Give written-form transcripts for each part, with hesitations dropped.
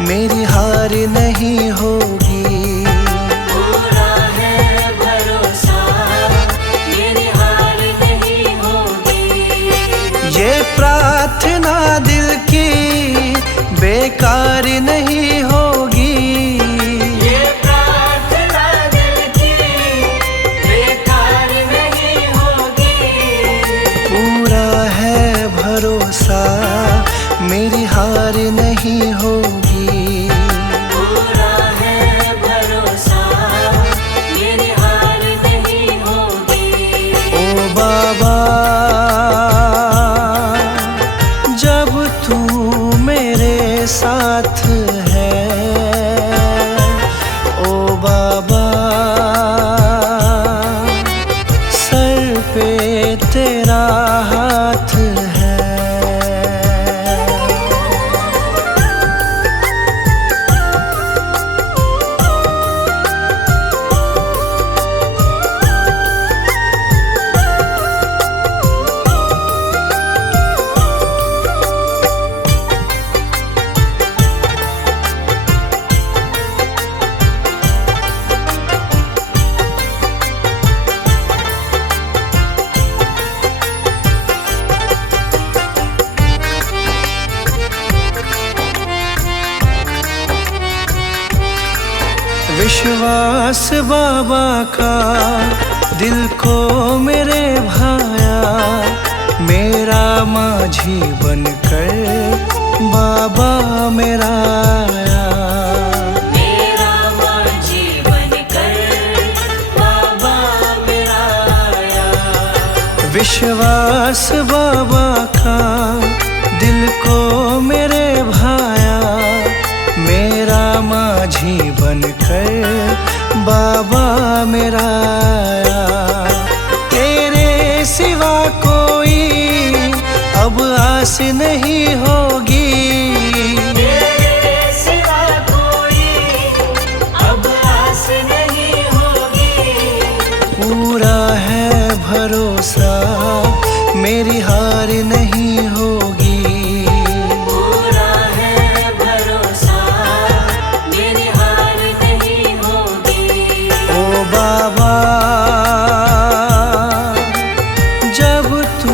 मेरी हार नहीं होगी। पूरा है भरोसा, मेरी हार नहीं होगी। ये प्रार्थना दिल की बेकार नहीं होगी। ये प्रार्थना दिल की बेकार नहीं होगी। पूरा है भरोसा, मेरी हार नहीं होगी। पूरा है भरोसा, मेरी हार नहीं होगी। ओ बाबा, जब तू मेरे साथ है, ओ बाबा, सर पे तेरा हाथ है। विश्वास बाबा का दिल को मेरे भाया, मेरा माझी बनकर बाबा मेरा आया। मेरा माझी बनकर बाबा मेरा आया। विश्वास बाबा का दिल को मेरे भाया, मेरा माझी बनकर बाबा मेरा आया। तेरे सिवा कोई अब आस नहीं होगी। तेरे सिवा कोई अब आस नहीं होगी। पूरा है भरोसा, मेरी हार नहीं होगी। पूरा है भरोसा, मेरी हार नहीं होगी। ओ बाबा, जब तू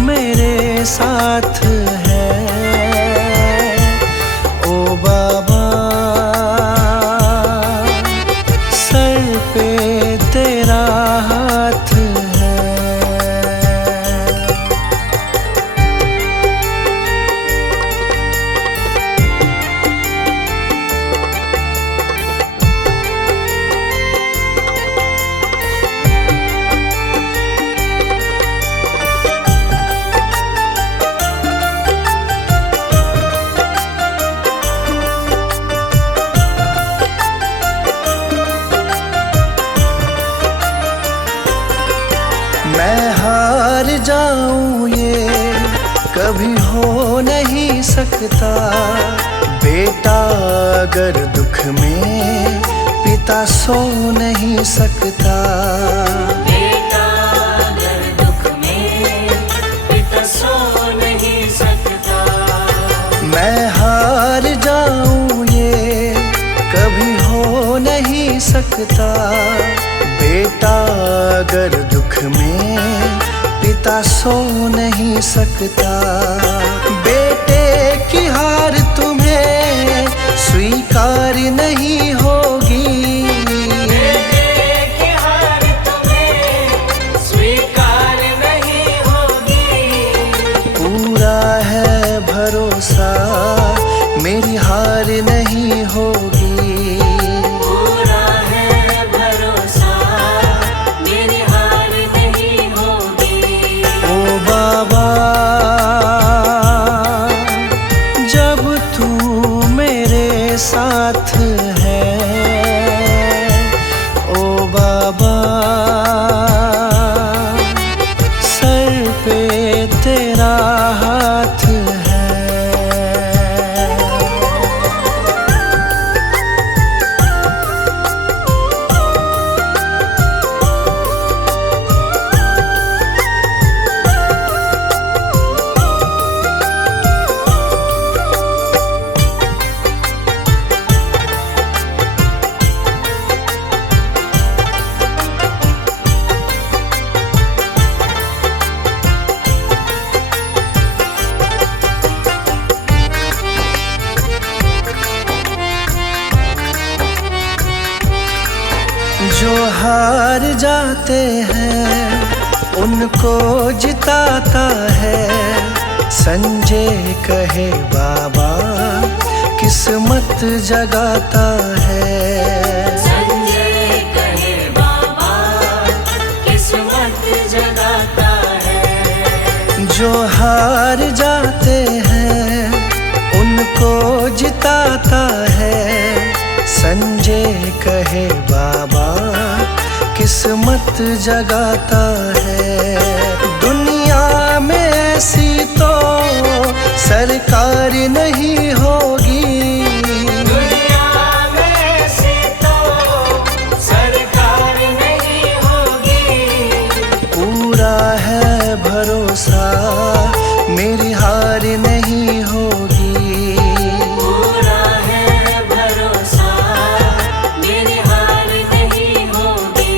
मेरे साथ है, ओ बाबा, सर पे तेरा हाथ है। मैं हार जाऊं ये कभी हो नहीं सकता। बेटा अगर दुख में, पिता सो नहीं सकता। बेटा अगर दुख में, पिता सो नहीं सकता। मैं हार जाऊं ये कभी हो नहीं सकता। बेटा अगर दुख में, पिता सो नहीं सकता। बेटे की हार तुम्हें स्वीकार नहीं होगी। बेटे की हार तुम्हें स्वीकार नहीं होगी। पूरा है भरोसा, मेरी हार नहीं होगी। पूरा है भरोसा, मेरी हार नहीं होगी। ओ बाबा, जब तू मेरे साथ है, ओ बाबा, सर पे तेरा हाथ है। जो हार जाते हैं उनको जिताता है। संजय कहे बाबा किस्मत जगाता है। संजय कहे बाबा किस्मत जगाता है। जो हार जाते हैं उनको जिताता है। संजय कहे बाबा किस्मत जगाता है। दुनिया में ऐसी तो सरकार नहीं होगी। दुनिया में ऐसी तो सरकार नहीं होगी। पूरा है भरोसा मेरी हार नहीं होगी। पूरा है भरोसा मेरी हार नहीं होगी।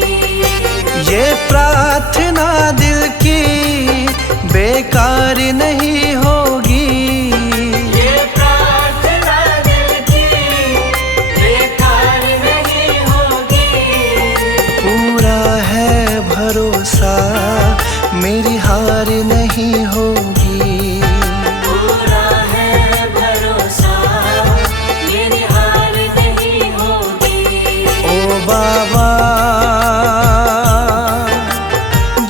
ये प्रार्थना दिल की बेकार नहीं होगी। ये प्रार्थना दिल की बेकार नहीं होगी। पूरा है भरोसा मेरी हार नहीं होगी। पूरा है भरोसा मेरी हार नहीं होगी। ओ बाबा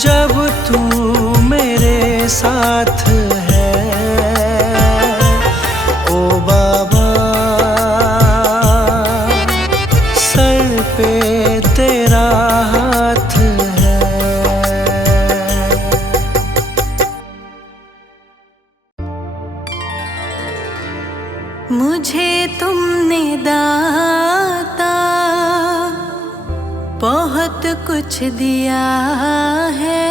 जब तू मेरे साथ है। ओ बाबा सर पे तेरा हाथ है। मुझे तुमने दाता बहुत कुछ दिया है।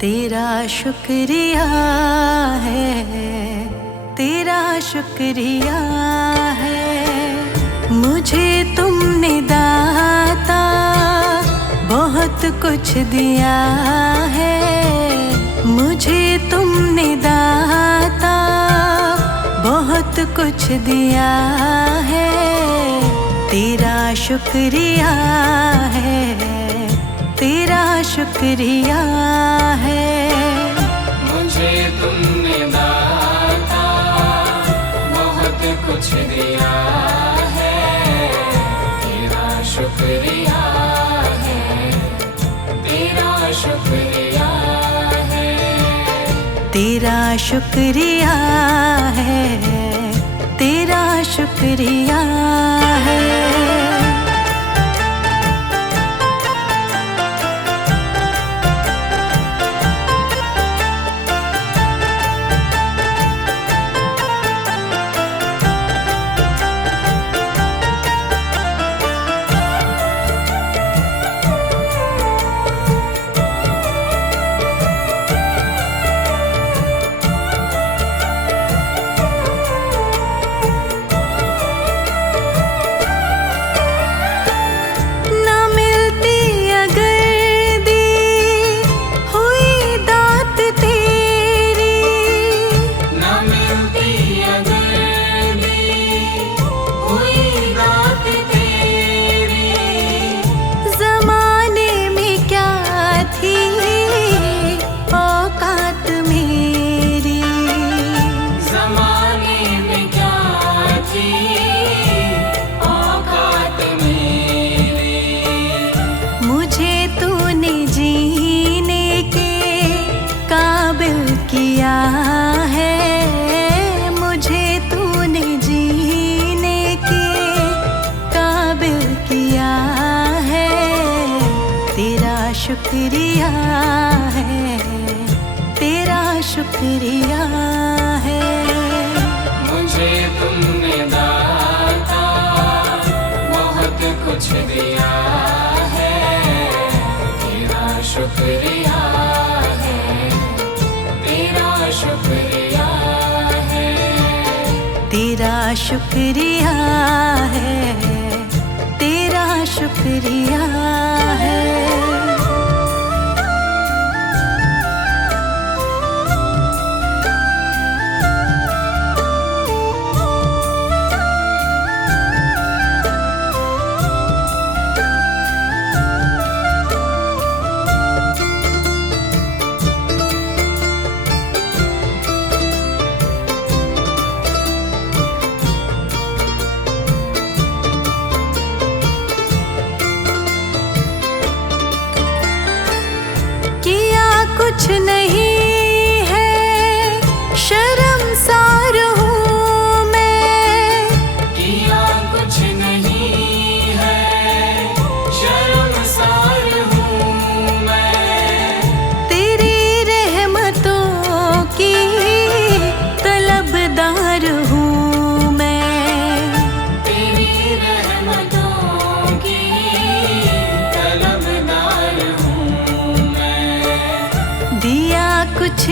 तेरा शुक्रिया है, तेरा शुक्रिया है। मुझे तुमने दाता बहुत कुछ दिया है। मुझे तुमने दाता बहुत कुछ दिया है। तेरा शुक्रिया है, तेरा शुक्रिया है। मुझे तुमने दाता बहुत कुछ दिया है। तेरा शुक्रिया है, तेरा शुक्रिया है। तेरा शुक्रिया है, तेरा शुक्रिया है। किया है मुझे तूने जीने के काबिल किया है। तेरा शुक्रिया है, तेरा शुक्रिया है। मुझे तुमने दाता बहुत कुछ दिया है। तेरा शुक्रिया है, तेरा शुक्रिया है। तेरा शुक्रिया है, तेरा शुक्रिया है।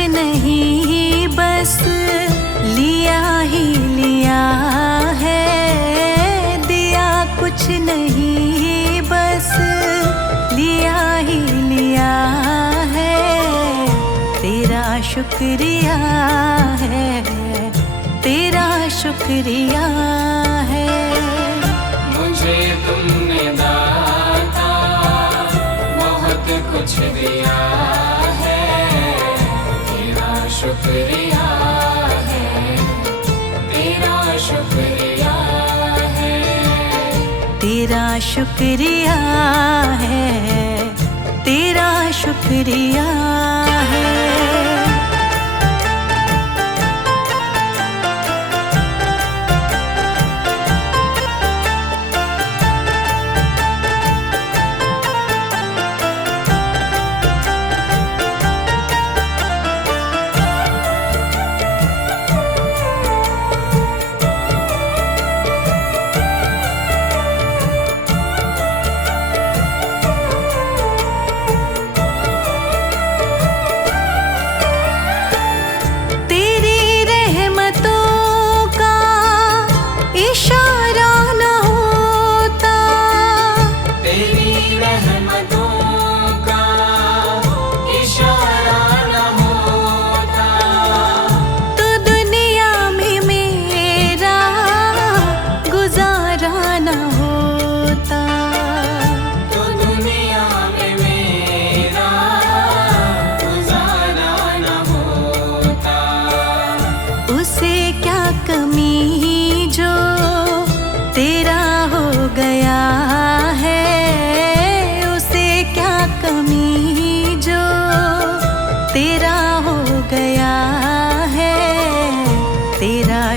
नहीं बस लिया ही लिया है, दिया कुछ नहीं बस लिया ही लिया है, तेरा शुक्रिया है, तेरा शुक्रिया है। मुझे तुमने दाता बहुत कुछ दिया है, तेरा शुक्रिया है, तेरा शुक्रिया है, तेरा शुक्रिया है, तेरा शुक्रिया है।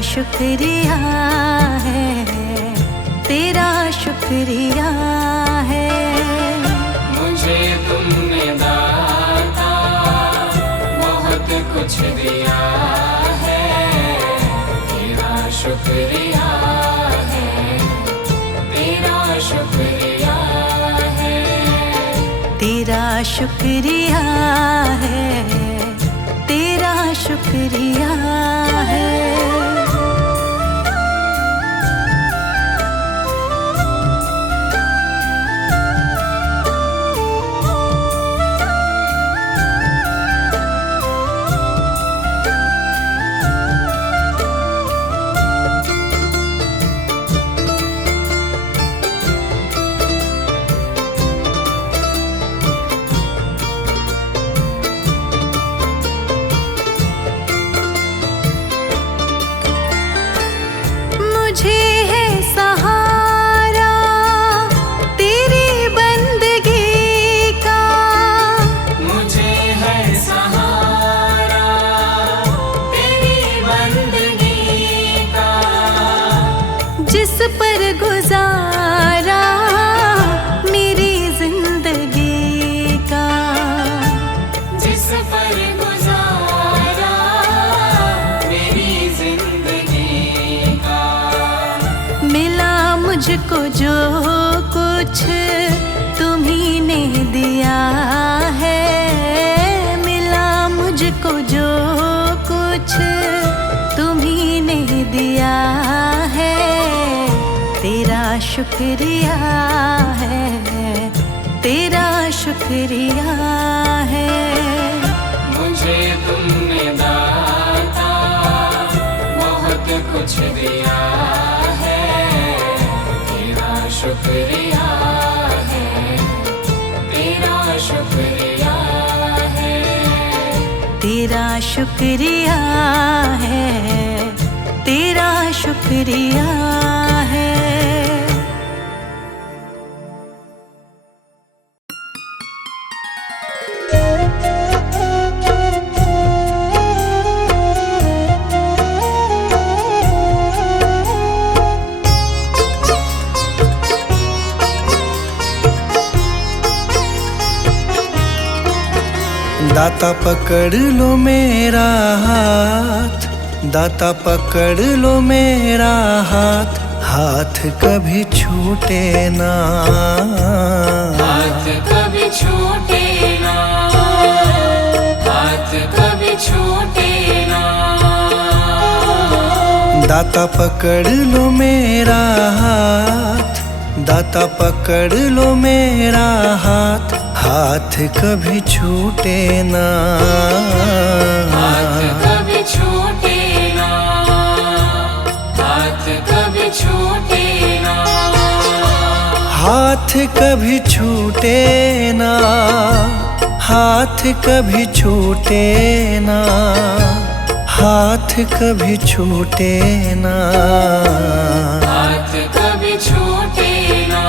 शुक्रिया है, तेरा शुक्रिया है। मुझे तुमने दाता बहुत कुछ दिया है, तेरा शुक्रिया है, तेरा शुक्रिया है, तेरा शुक्रिया है, तेरा शुक्रिया है। जिस पर गुजारा मेरी जिंदगी का, जिस पर गुजारा मेरी जिंदगी का, मिला मुझको जो कुछ तुम्ही ने दिया है, मिला मुझको जो कुछ तुम्ही ने दिया है, तेरा शुक्रिया है, तेरा शुक्रिया है। मुझे तुमने दाता बहुत कुछ दिया है, तेरा शुक्रिया है, तेरा शुक्रिया है, तेरा शुक्रिया है, तेरा शुक्रिया है। दाता पकड़ लो मेरा हाथ, दाता पकड़ लो मेरा हाथ, हाथ कभी छूटे ना, हाथ कभी छूटे ना, हाथ कभी छूटे ना। दाता पकड़ लो मेरा हाथ, दाता पकड़ लो मेरा हाथ, हाथ कभी छूटे ना। हाथ कभी छूटे ना, हाथ कभी छूटे ना। हाथ कभी छूटे ना, हाथ कभी छूटे ना, हाथ कभी छूटे ना। हाथ कभी छूटे ना,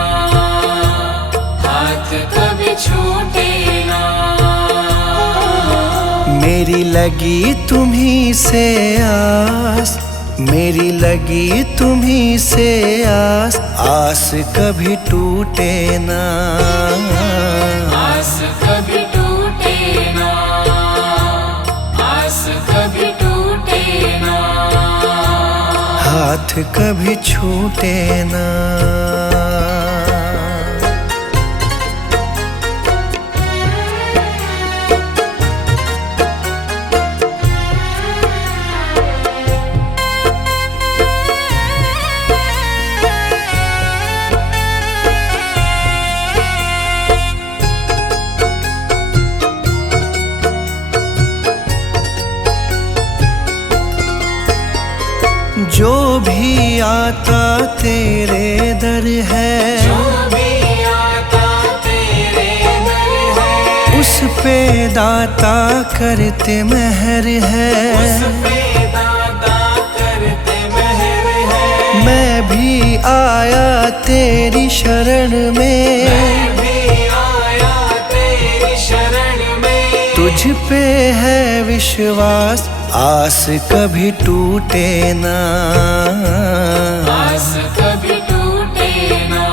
हाथ कभी छूटे ना। मेरी लगी तुम्हीं से आस, मेरी लगी तुम्हीं से आस, आस कभी टूटे ना। आस कभी टूटे ना, आस कभी टूटे ना। हाथ कभी छूटे ना। जो भी आता तेरे दर है, जो भी आता तेरे दर है, उस पे दाता करते मेहर है। उस पे दाता करते मेहर है। मैं भी आया तेरी शरण में, मैं भी आया तेरी शरण में। तुझ पे है विश्वास, आस कभी टूटे ना। आस कभी टूटे ना,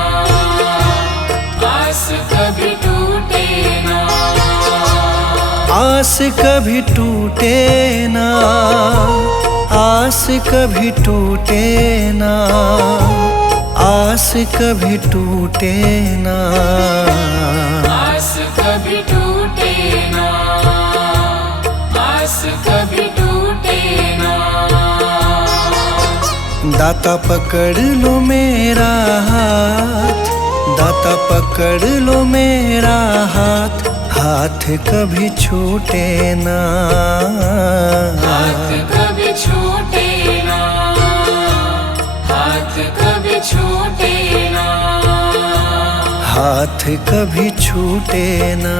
आस कभी टूटे ना। आस कभी टूटे ना, आस कभी टूटे ना, आस कभी टूटे ना। आस कभी टूटे ना, आस कभी टूटे ना। दाता पकड़ लो मेरा हाथ, दाता पकड़ लो मेरा हाथ, हाथ कभी छूटे ना। हाथ कभी छूटे ना, हाथ कभी छूटे ना। हाथ कभी छूटे ना।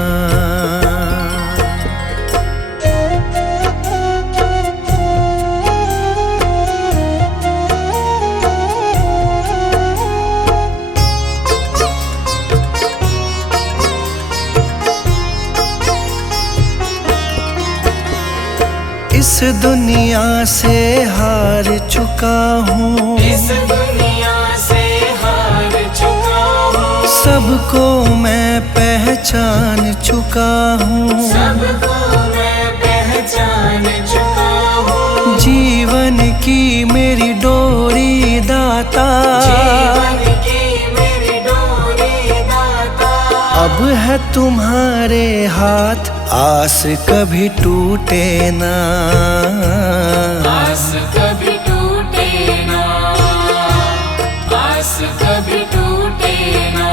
इस दुनिया से हार चुका हूँ, इस दुनिया से हार चुका हूँ। सबको मैं पहचान चुका हूँ, सबको मैं पहचान चुका हूँ। जीवन की मेरी डोरी दाता, जीवन की मेरी डोरी दाता। अब है तुम्हारे हाथ, आस कभी टूटे ना। आस कभी टूटे ना, आस कभी टूटे ना।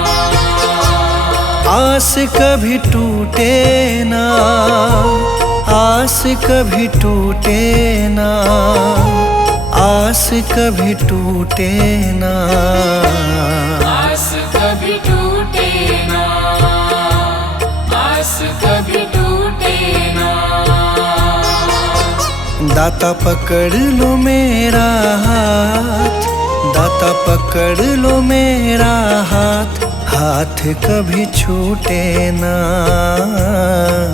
आस कभी टूटे ना, आस कभी टूटे ना, आस कभी टूटे ना। आस कभी टूटे ना, आस कभी टूटे ना। दाता पकड़ लो मेरा हाथ, दाता पकड़ लो मेरा हाथ, हाथ कभी छूटे ना।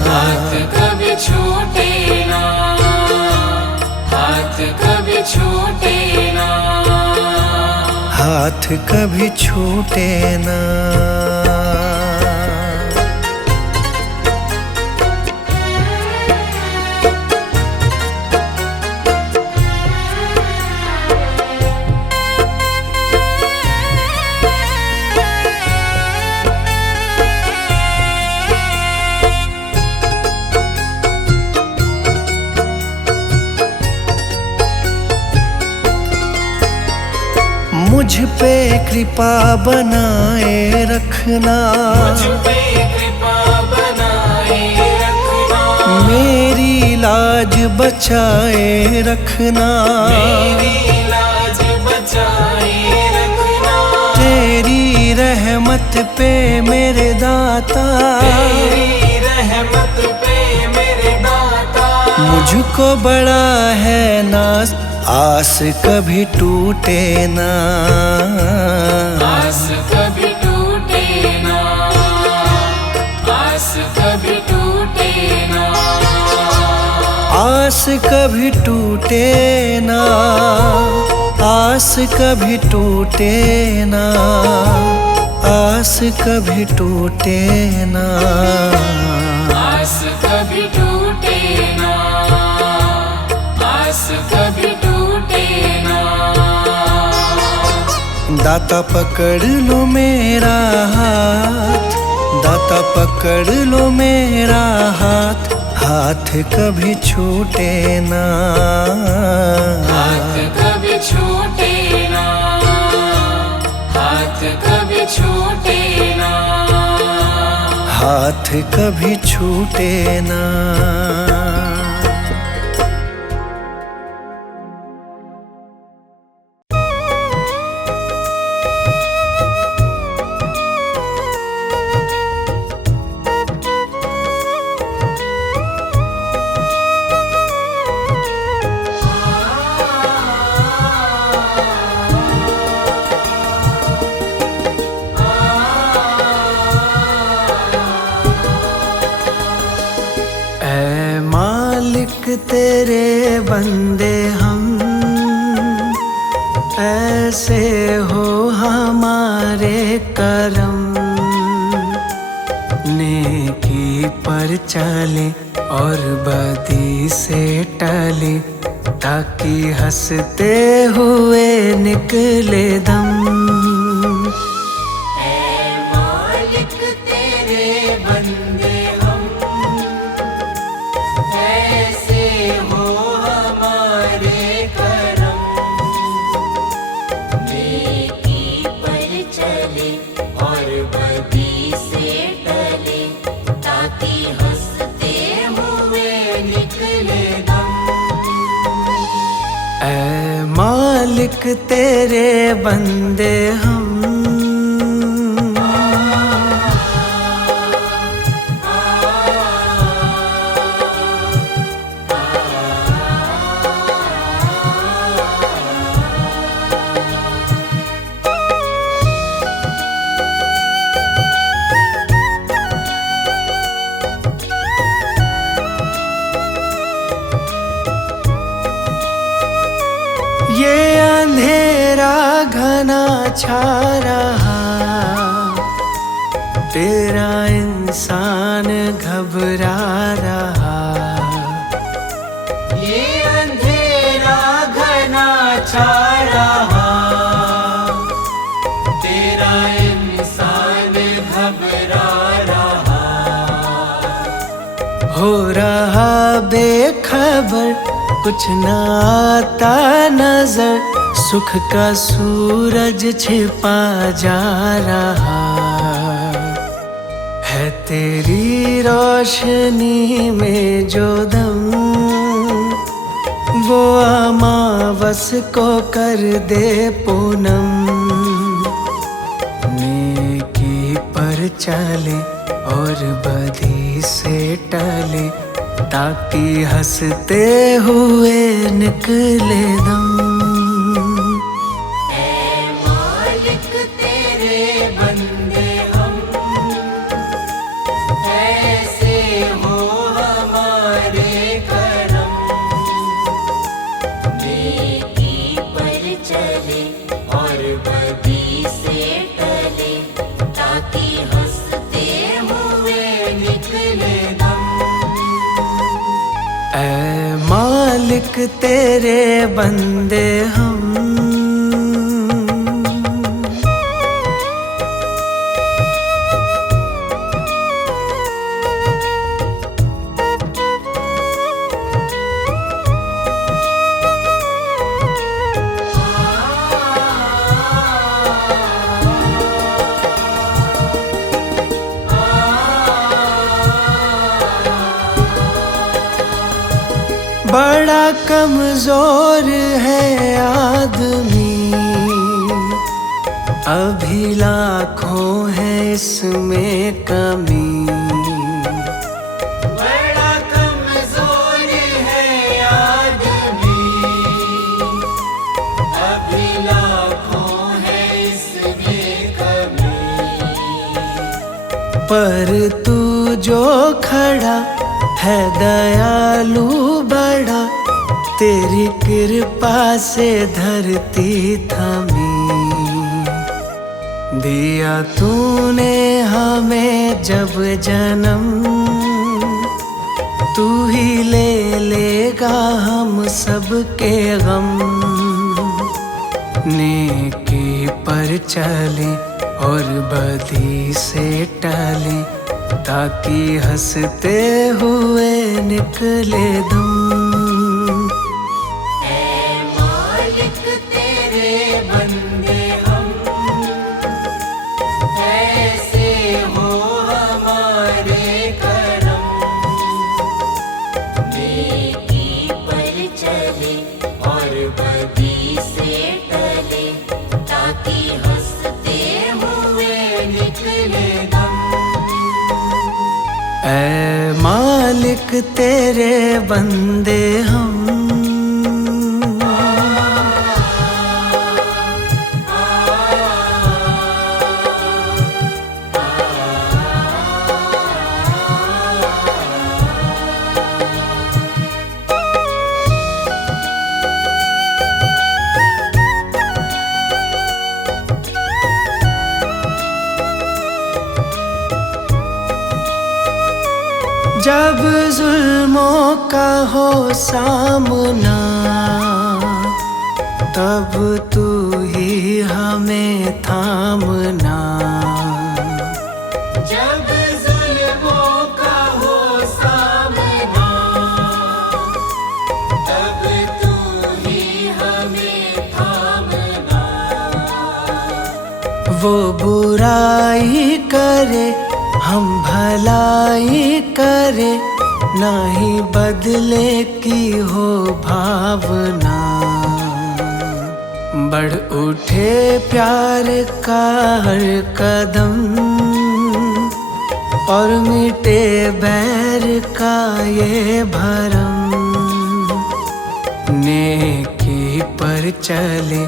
हाथ कभी छूटे ना, हाथ कभी छूटे ना। हाथ कभी छूटे ना। मुझ पे कृपा बनाए रखना, मुझ पे कृपा बनाए रखना, मेरी लाज बचाए रखना, मेरी लाज बचाए रखना, तेरी रहमत पे मेरे दाता, तेरी रहमत पे मेरे दाता। मुझको बड़ा है नाज, आस कभी टूटे ना, आस कभी टूटे ना, आस कभी टूटे ना, आस कभी टूटे ना, आस कभी टूटे ना, आस कभी टूटे ना, आस कभी टूटे ना, आस कभी टूटे ना। दाता पकड़ लो मेरा हाथ, दाता पकड़ लो मेरा हाथ, हाथ कभी छूटे ना, हाथ कभी छूटे ना, हाथ कभी छूटे ना, हाथ कभी छूटे ना। तेरे बंदे हम, ऐसे हो हमारे करम, नेकी पर चले और बदी से टले, ताकि हंसते हुए निकले दम। ऐ मालिक तेरे बंदे हम, ऐसे हो हमारे करम, नेकी पर चले और बदी से टले, ताकि हंसते हुए निकले दम। ऐ मालिक तेरे बंदे हम, ये अंधेरा घना छा रहा, तेरा इंसान घबरा रहा। ये अंधेरा घना छा रहा, तेरा इंसान घबरा रहा। हो रहा बेखबर, कुछ ना आता नजर, सुख का सूरज छिपा जा रहा है। तेरी रोशनी में जो दम, वो अमावस को कर दे पूनम। नेकी पर चले और बदी से टले, ताकि हंसते हुए निकले दम। ऐ मालिक तेरे बंदे हम, ऐसे हो हमारे करम, नेकी पर चले और बदी से टले, ताकि हंसते हुए निकले दम। ऐ मालिक तेरे बंदे हम, बड़ा कमजोर है आदमी, अभी लाखों है इसमें कमी। बड़ा कमजोर है आदमी, अभी लाखों है इसमें कमी। पर तू जो खड़ा है दयालु बड़ा, तेरी कृपा से धरती थमी। दिया तूने हमें जब जन्म, तू ही ले लेगा हम सबके गम। नेकी पर चले और बदी से टले, ताकि हंसते हुए निकले दम। ऐ मालिक तेरे बंदे हम, ऐसे हो हमारे करम। नेकी पर चले और बदी से टले, ताकि हंसते हुए निकले दम। ऐ मालिक तेरे बंदे हम, जब जुल्मों का हो सामना, तब तू ही हमें थामना। जब जुल्मों का हो सामना, तब तू ही हमें थामना। वो बुराई करे हम भलाई करे, नाही बदले की हो भावना। बढ़ उठे प्यार का हर कदम, और मिटे बैर का ये भरम। नेकी पर चले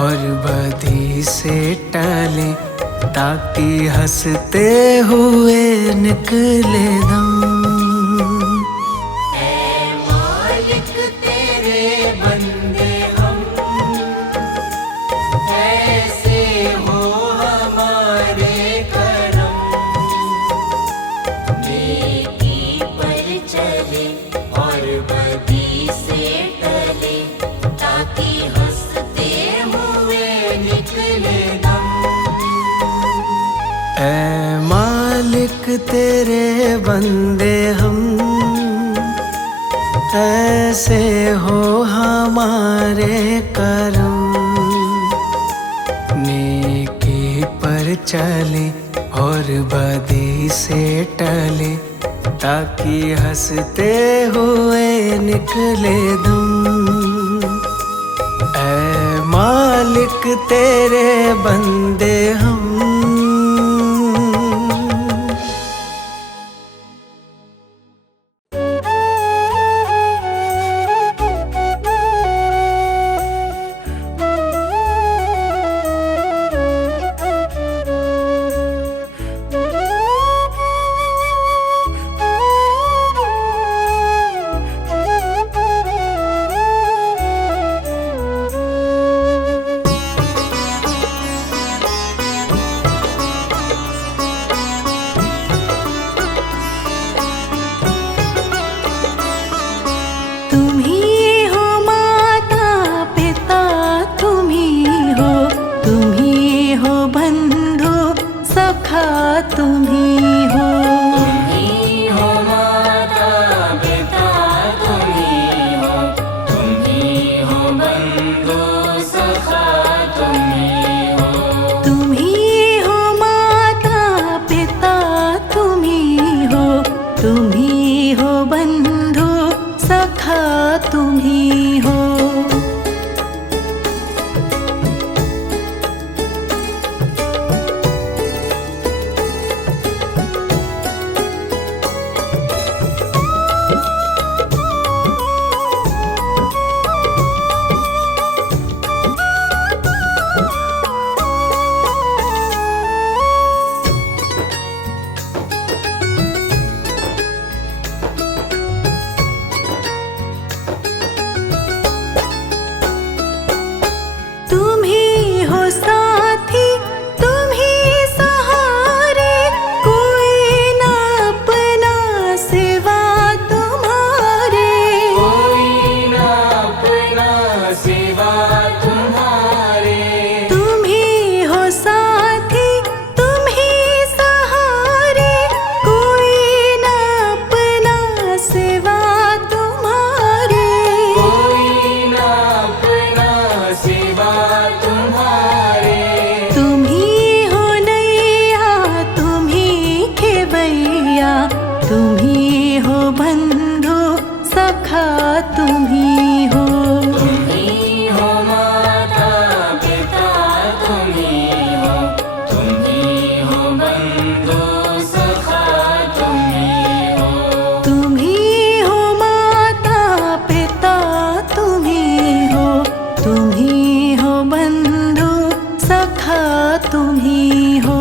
और बदी से टले, ताकि हंसते हुए निकले दम। ऐ मालिक तेरे बंदे हम, ऐसे हो हमारे करम। नेकी पर चले और बदी से टले, ताकि हंसते हुए निकले दम। ऐ मालिक तेरे बंदे हम, ऐसे हो हमारे करम। नेकी पर चले और बदी से टले, ताकि हंसते हुए निकले दम। ऐ मालिक तेरे बंदे हम। तुम्हारे। तुम ही हो नैया, तुम ही खेवैया, तुम ही हो बंधु सखा, तुम ही हो। तुम ही हो माता पिता, तुम ही हो, तुम ही हो बंधु सखा, तुम ही हो। तुम ही हो माता पिता, तुम ही हो, तुम ही हो बंधु सखा, तुम ही हो।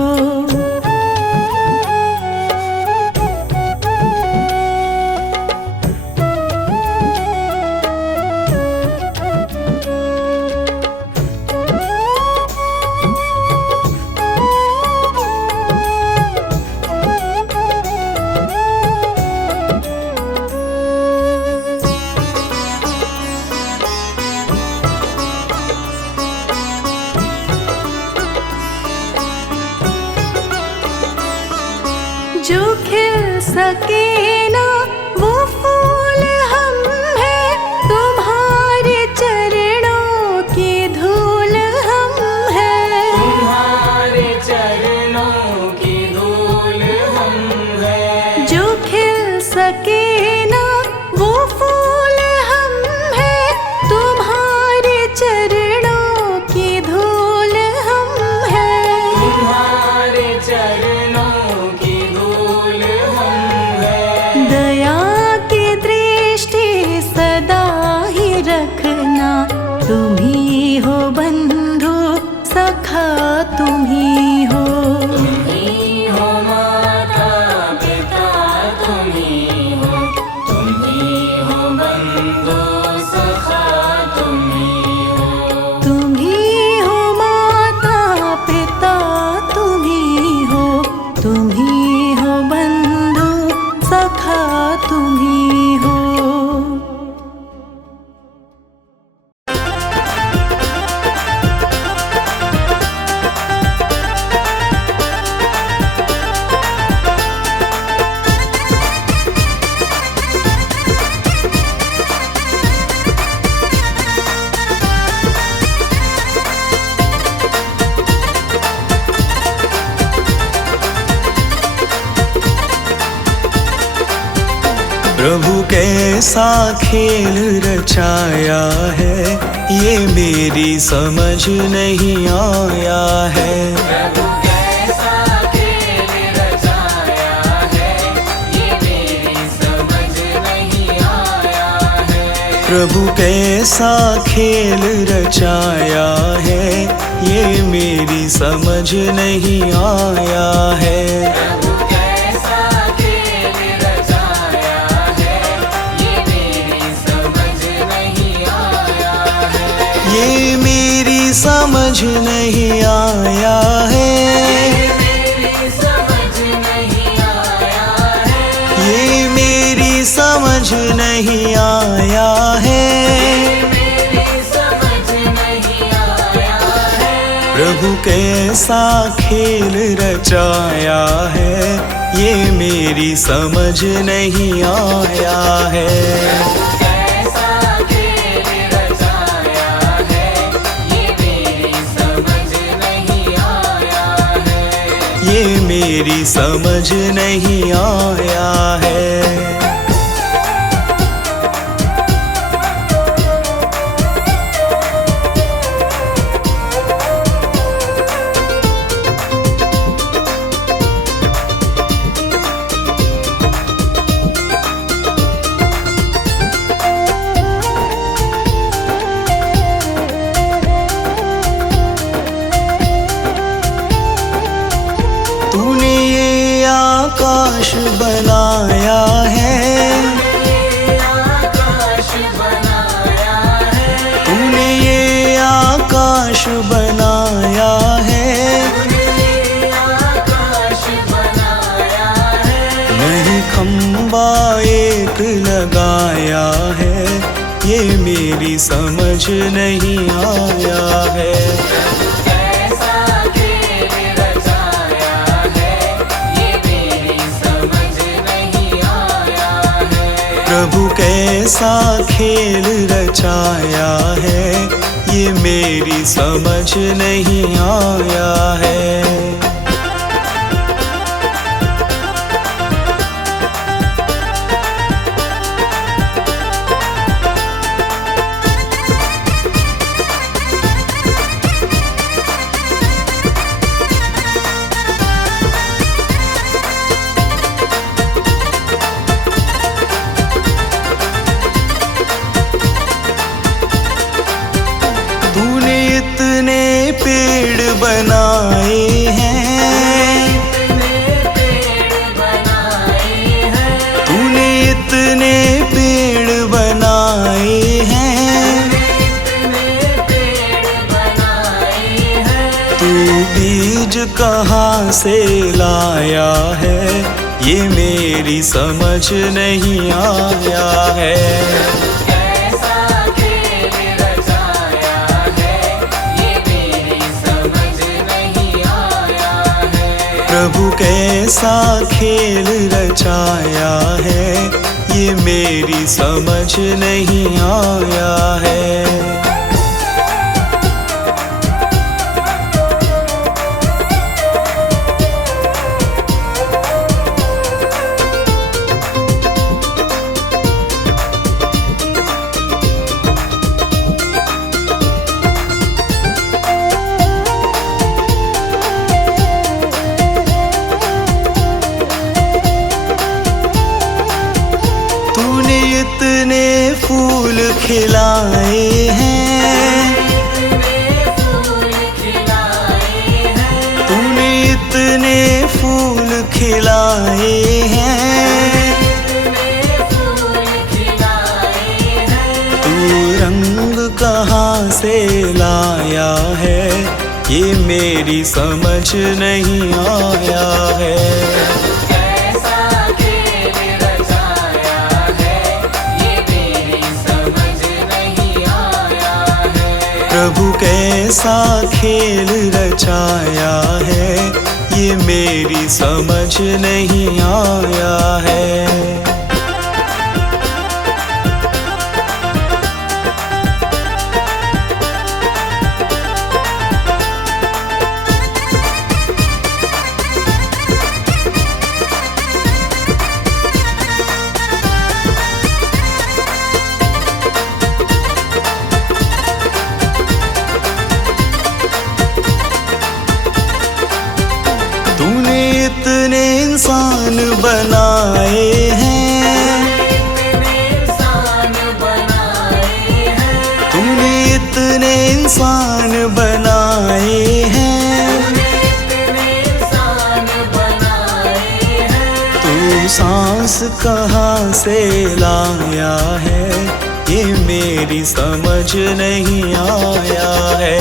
जो खिल सके ना वो फूल हम हैं, तुम्हारे चरणों की धूल हम हैं। तुम्हारे चरणों की धूल हम हैं। जो खिल सके ना वो फूल हम हैं, तुम्हारे चरणों की धूल हम हैं। तुम्हारे चरणों की धूल हम हैं। दया की दृष्टि सदा ही रखना, तुम ही हो बंधु सखा, तुम ही हो। तुम ही हो माता पिता, तुम ही हो, तुम ही हो बंधु सखा, तुम ही हो। तुम ही हो माता पिता, तुम ही हो, तुम ही हो बंधु सखा, तुम ही हो। प्रभु कैसा खेल रचाया है, ये मेरी समझ नहीं आया है। प्रभु कैसा खेल रचाया है, ये मेरी समझ नहीं आया है। प्रभु कैसा खेल रचाया है, ये मेरी समझ नहीं आया है। प्रभु कैसा खेल रचाया है, ये मेरी समझ नहीं आया है। ये मेरी समझ नहीं आया है। मेरी समझ नहीं आया है। ये मेरी समझ नहीं आया है। मेरी समझ नहीं आया है। प्रभु कैसा खेल रचाया है, ये मेरी समझ नहीं आया है। कैसा खेल रचाया है, ये मेरी समझ नहीं आया है। ये मेरी समझ नहीं आया है। तूने ये आकाश बनाया है, आकाश बनाया है। तूने ये आकाश बनाया है। आकाश बनाया है। नहीं खंबा एक लगाया है, ये मेरी समझ नहीं आया है। कैसा खेल रचाया है, ये मेरी समझ नहीं आया है। प्रभु कैसा खेल रचाया है, ये मेरी समझ नहीं आया है। तूने इतने पेड़ बनाए हैं, तूने इतने पेड़ बनाए हैं, तू बीज कहाँ से लाया है, ये मेरी समझ नहीं आया है। प्रभु कैसा खेल रचाया है, ये मेरी समझ नहीं आया है। इतने फूल खिलाए हैं, तूने इतने फूल खिलाए हैं, तू रंग कहाँ से लाया है, ये मेरी समझ नहीं आया है। प्रभु कैसा खेल रचाया है, ये मेरी समझ नहीं आया है। तूने इतने इंसान बनाए हैं, तूने इतने इंसान बनाए हैं, तू सांस कहाँ से लाया है, ये मेरी समझ नहीं आया है।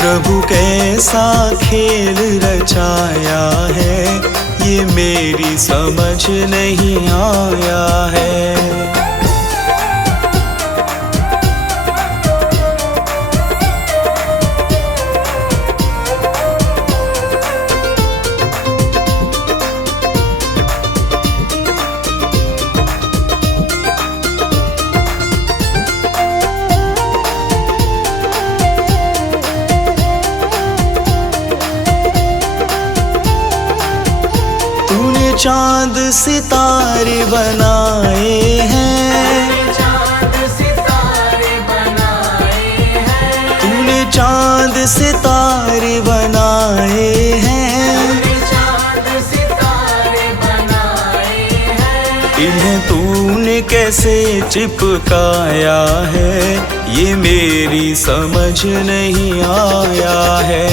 प्रभु कैसा खेल रचाया है, ये मेरी समझ नहीं आया है। चांद सितारे बनाए हैं, तूने चांद सितारे बनाए हैं, इन्हें तूने कैसे चिपकाया है, ये मेरी समझ नहीं आया है।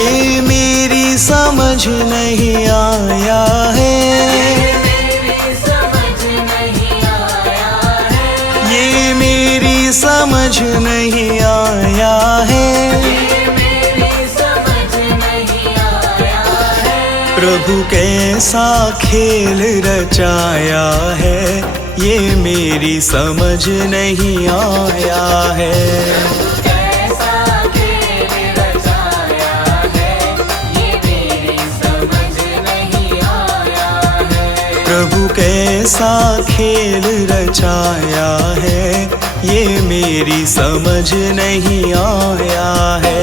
ये मेरी समझ नहीं आया है, ये मेरी समझ नहीं आया है। प्रभु कैसा खेल रचाया है, ये मेरी समझ नहीं आया है। कैसा खेल रचाया है, ये मेरी समझ नहीं आया है। प्रभु कैसा खेल रचाया है, ये मेरी समझ नहीं आया है।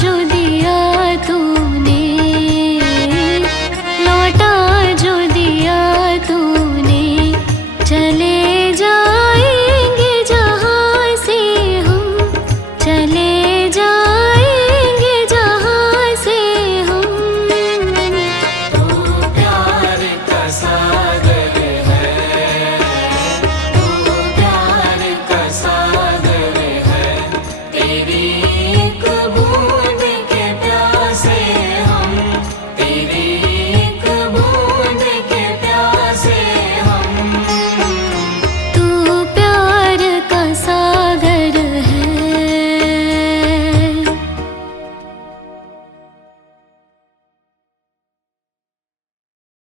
जो दिया